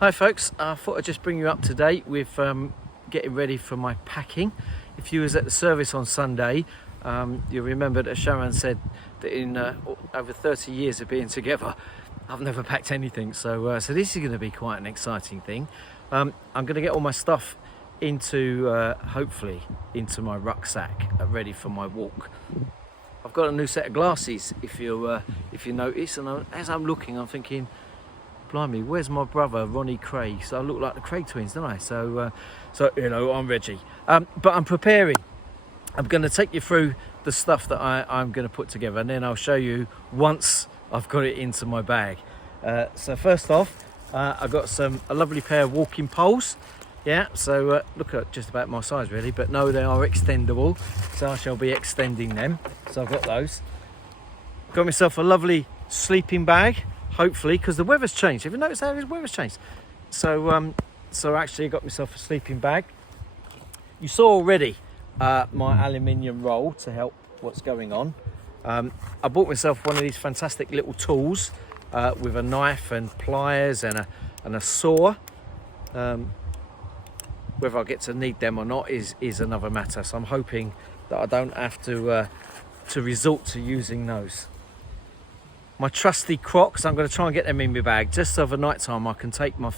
Hi folks, I thought I'd just bring you up to date with getting ready for my packing. If you was at the service on Sunday, you'll remember that Sharon said that in over 30 years of being together, I've never packed anything. So this is going to be quite an exciting thing. I'm going to get all my stuff into, hopefully, into my rucksack, ready for my walk. I've got a new set of glasses, if you notice, and as I'm looking, I'm thinking, blimey, where's my brother Ronnie Craig? So I look like the Craig twins, don't I? So you know, I'm Reggie. But I'm preparing. I'm going to take you through the stuff that I'm going to put together, and then I'll show you once I've got it into my bag. So first off, I've got a lovely pair of walking poles. Yeah, so look at just about my size really, but no, they are extendable, so I shall be extending them. So I've got those. Got myself a lovely sleeping bag, hopefully, because the weather's changed. Have you noticed how the weather's changed? So actually I got myself a sleeping bag. You saw already my aluminium roll to help what's going on. I bought myself one of these fantastic little tools with a knife and pliers and a saw. Whether I get to need them or not is another matter. So I'm hoping that I don't have to resort to using those. My trusty Crocs, I'm going to try and get them in my bag just so for night time I can take my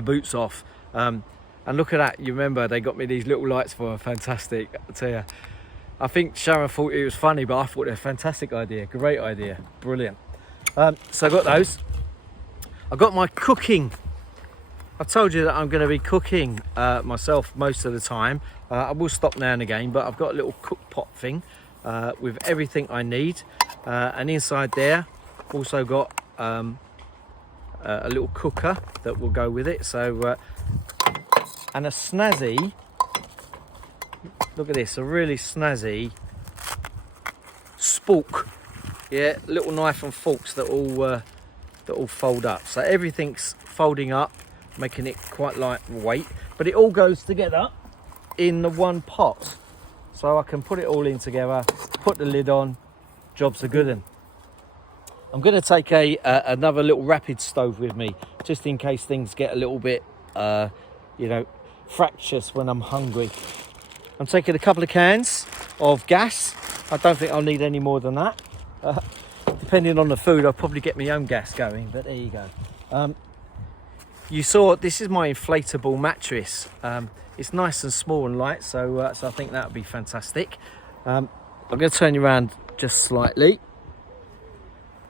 boots off. And look at that, you remember they got me these little lights for, fantastic. I tell you, I think Sharon thought it was funny, but I thought it was a fantastic idea, great idea, brilliant. So I got those. I got my cooking. I've told you that I'm going to be cooking myself most of the time. I will stop now and again, but I've got a little cook pot thing with everything I need. And inside there, also got a little cooker that will go with it. So, and a snazzy, look at this, a really snazzy spork. Yeah, little knife and forks that all fold up. So everything's folding up, making it quite lightweight, but it all goes together in the one pot. So I can put it all in together, put the lid on, job's a good one. I'm going to take another little rapid stove with me, just in case things get a little bit, fractious when I'm hungry. I'm taking a couple of cans of gas. I don't think I'll need any more than that. Depending on the food, I'll probably get my own gas going, but there you go. You saw, this is my inflatable mattress. It's nice and small and light, so I think that would be fantastic. I'm going to turn you around just slightly.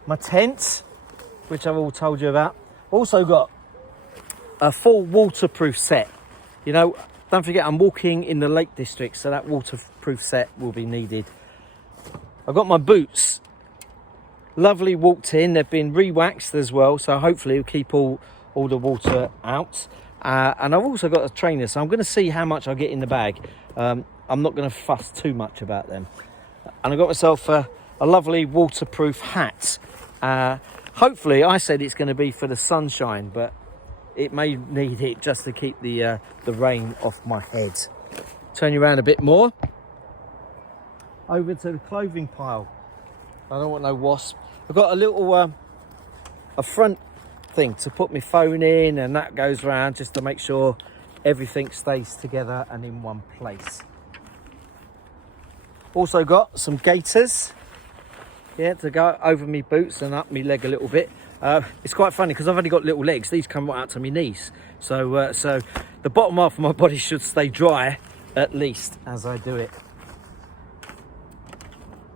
My tent, which I've all told you about. Also got a full waterproof set. You know, don't forget I'm walking in the Lake District, so that waterproof set will be needed. I've got my boots. Lovely walked in. They've been re-waxed as well, so hopefully it'll keep all the water out. And I've also got a trainer, so I'm going to see how much I get in the bag. I'm not going to fuss too much about them. And I got myself a lovely waterproof hat. Hopefully, I said it's going to be for the sunshine, but it may need it just to keep the rain off my head. Turn you around a bit more. Over to the clothing pile. I don't want no wasp. I've got a little a front thing to put my phone in, and that goes around just to make sure everything stays together and in one place. Also got some gaiters, yeah, to go over my boots and up my leg a little bit. It's quite funny because I've only got little legs. These come right out to my knees, so the bottom half of my body should stay dry at least as I do it.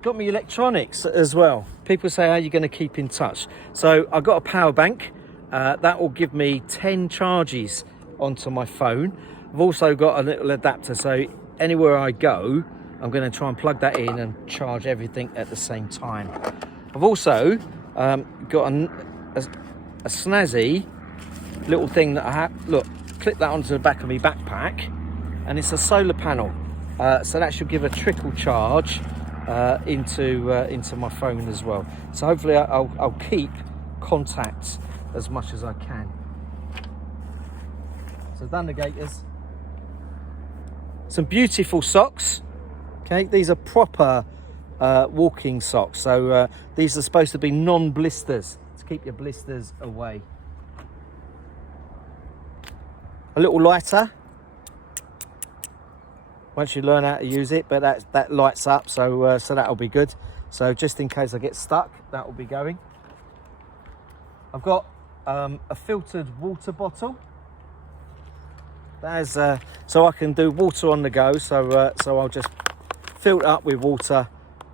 Got my electronics as well. People say, how are you going to keep in touch? So I've got a power bank. That will give me 10 charges onto my phone. I've also got a little adapter, so anywhere I go, I'm going to try and plug that in and charge everything at the same time. I've also got a snazzy little thing that I have. Look, clip that onto the back of my backpack, and it's a solar panel. So that should give a trickle charge into my phone as well. So hopefully I'll keep contacts as much as I can. So done the gaiters. Some beautiful socks. Okay, these are proper walking socks. So these are supposed to be non-blisters to keep your blisters away. a little lighter once you learn how to use it, but that lights up, so so that'll be good. So just in case I get stuck, that will be going. I've got a filtered water bottle. That is so I can do water on the go. So so I'll just fill it up with water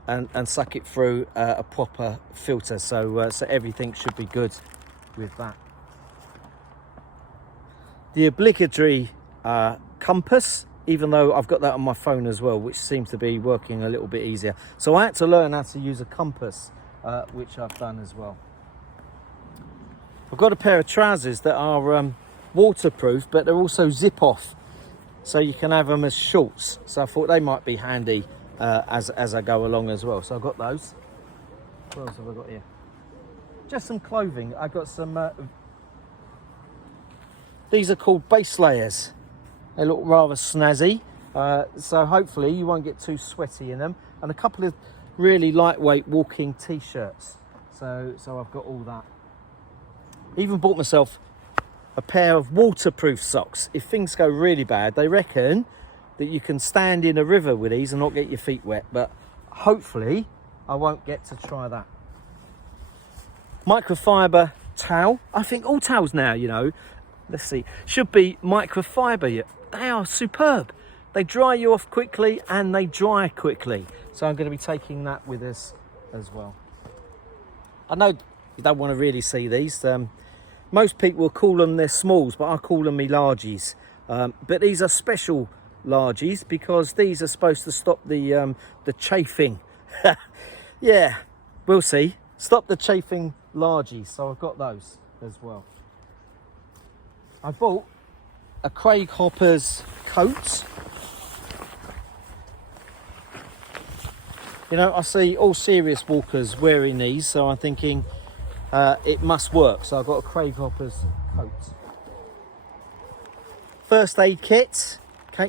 and suck it through a proper filter. So so everything should be good with that. The obligatory compass, even though I've got that on my phone as well, which seems to be working a little bit easier. So I had to learn how to use a compass, which I've done as well. I've got a pair of trousers that are waterproof, but they're also zip off, so you can have them as shorts. So I thought they might be handy as I go along as well. So I've got those. What else have I got here? Just some clothing. I've got some, these are called base layers. They look rather snazzy, so hopefully you won't get too sweaty in them. And a couple of really lightweight walking t-shirts. So I've got all that. Even bought myself a pair of waterproof socks. If things go really bad, they reckon that you can stand in a river with these and not get your feet wet, but hopefully I won't get to try that. Microfiber towel. I think all towels now, you know, let's see, should be microfiber. They are superb. They dry you off quickly and they dry quickly. So I'm going to be taking that with us as well. I know you don't want to really see these. Most people will call them their smalls, but I call them me largies. But these are special largies because these are supposed to stop the chafing. Yeah, we'll see. Stop the chafing largies. So I've got those as well. I bought a Craig Hopper's coat. You know, I see all serious walkers wearing these, so I'm thinking it must work. So I've got a Craig Hopper's coat. First aid kit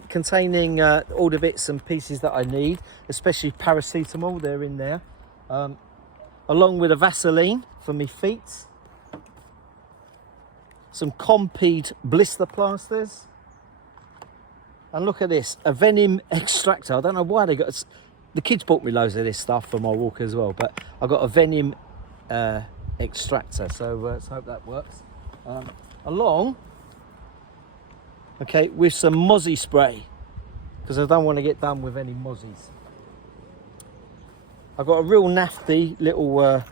containing all the bits and pieces that I need, especially paracetamol, they're in there. Along with a Vaseline for my feet. Some Compeed blister plasters. And look at this, a venom extractor. I don't know why they got... The kids bought me loads of this stuff for my walk as well, but I got a venom extractor, so so hope that works. Along, okay, with some mozzie spray, because I don't want to get done with any mozzies. I've got a real nifty little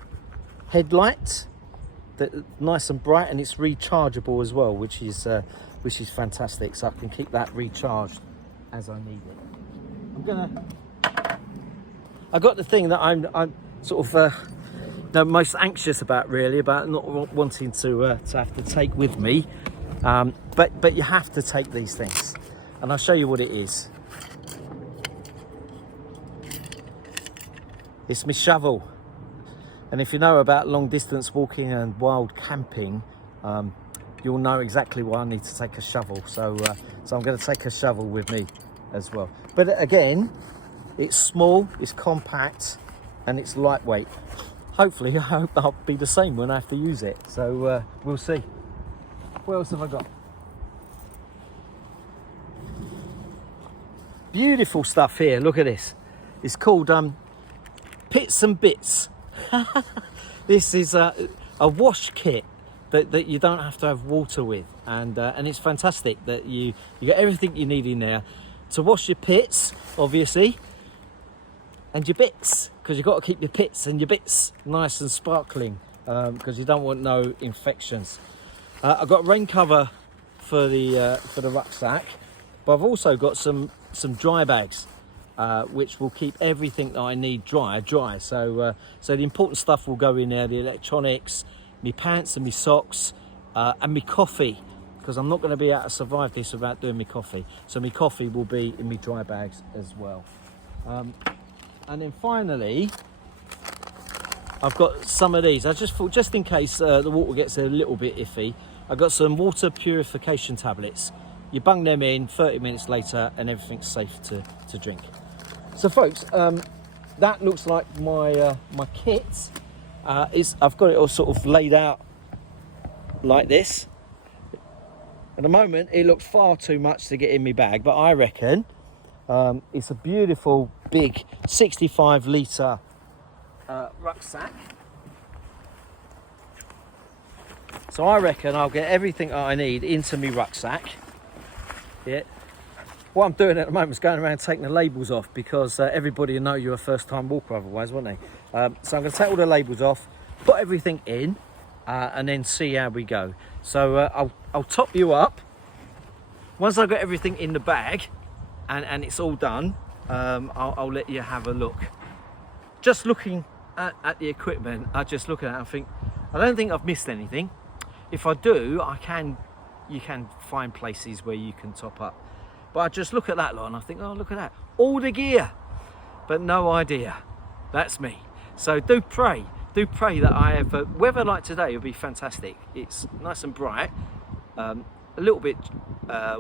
headlight, that nice and bright, and it's rechargeable as well, which is fantastic. So I can keep that recharged as I need it. I got the thing that I'm sort of most anxious about, really, about not wanting to have to take with me, but you have to take these things, and I'll show you what it is. It's my shovel, and if you know about long distance walking and wild camping, you'll know exactly why I need to take a shovel. So so I'm going to take a shovel with me as well. But again, it's small, it's compact, and it's lightweight. Hopefully, I hope I'll be the same when I have to use it. So we'll see. What else have I got? Beautiful stuff here. Look at this. It's called Pits and Bits. This is a wash kit that you don't have to have water with, and it's fantastic that you get everything you need in there to wash your pits, obviously, and your bits, because you've got to keep your pits and your bits nice and sparkling, because you don't want no infections. I've got rain cover for the rucksack, but I've also got some dry bags, which will keep everything that I need dry. So so the important stuff will go in there: the electronics, my pants and my socks, and my coffee, because I'm not going to be able to survive this without doing my coffee. So my coffee will be in my dry bags as well. And then finally, I've got some of these. I just thought, just in case the water gets a little bit iffy, I've got some water purification tablets. You bung them in, 30 minutes later, and everything's safe to drink. So folks, that looks like my my kit. I've got it all sort of laid out like this. At the moment, it looks far too much to get in my bag, but I reckon it's a beautiful, big 65 litre rucksack. So I reckon I'll get everything that I need into my rucksack. Yeah. What I'm doing at the moment is going around taking the labels off, because everybody will know you're a first-time walker otherwise, won't they? So I'm going to take all the labels off, put everything in, and then see how we go. So I'll top you up. Once I've got everything in the bag and it's all done, I'll let you have a look. Just looking at the equipment, I just look at it and think, I don't think I've missed anything. If I do, you can find places where you can top up. But I just look at that lot and I think, oh, look at that. All the gear, but no idea. That's me. So do pray that I have, weather like today will be fantastic. It's nice and bright, a little bit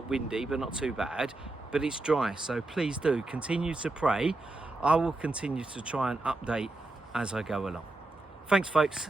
windy, but not too bad, but it's dry. So please do continue to pray. I will continue to try and update as I go along. Thanks, folks.